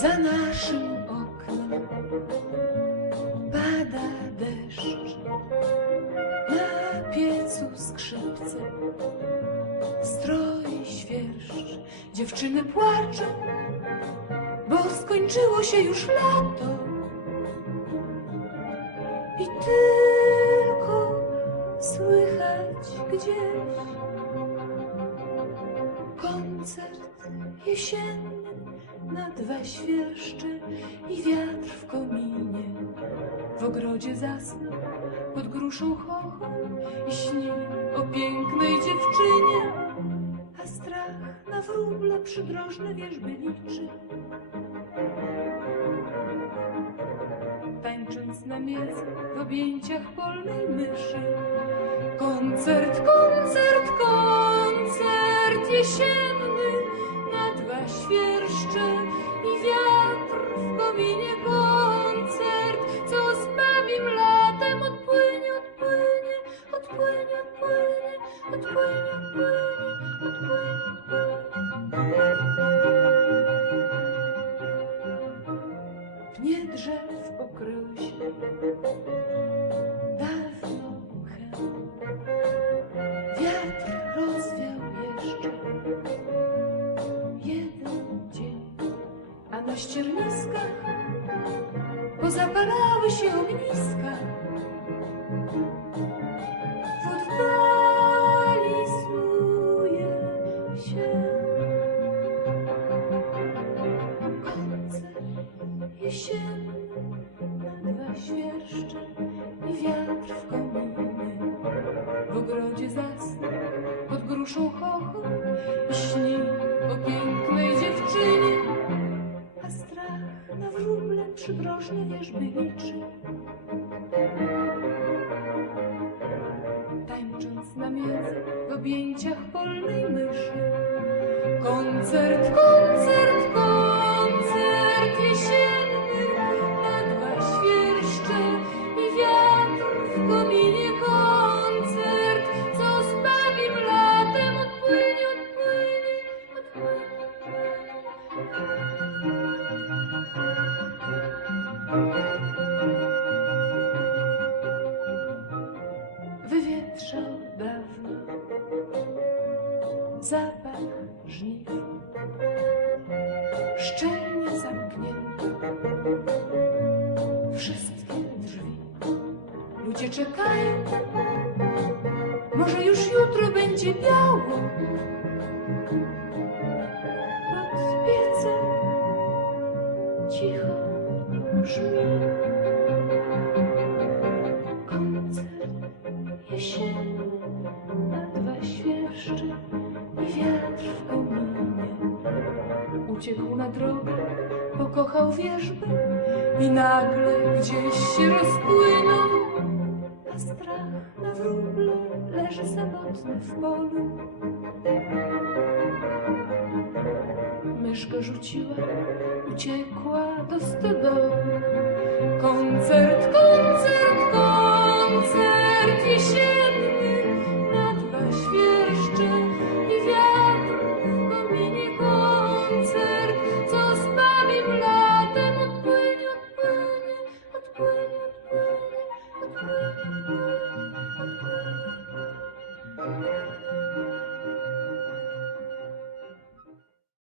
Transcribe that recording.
Za naszym oknem pada deszcz, na piecu skrzypce, stroi świerszcz. Dziewczyny płaczą, bo skończyło się już lato. I tylko słychać gdzieś koncert jesienny nad świerszcze i wiatr w kominie. W ogrodzie zasnął pod gruszą chochą i śni o pięknej dziewczynie, a strach na wróble przydrożne wierzby liczy. Tańcząc na miez w objęciach polnej myszy. Koncert, koncert, koncert jesienny Pnie drzew pokryły się dawno mchem. Wiatr rozwiał jeszcze jeden dzień, a na ścierniskach pozapalały się ogniska. Świerszcze i wiatr w kominie. W ogrodzie zasnął pod gruszą chochą i śni o pięknej dziewczynie, a strach na wróble przydrożne wierzby liczy. Tańcząc na miedzy w objęciach polnej myszy. Koncert, koncert, Wywietrzał dawno zapach żniw szczelnie zamknięte wszystkie drzwi. Ludzie czekają, może już jutro będzie biało. Pod piecem cicho brzmi koncert jesienny Uciekł na drogę, pokochał wierzbę i nagle gdzieś się rozpłynął, a strach na wróble leży samotny w polu. Mysz go rzuciła, uciekła do stodoły. Koncert,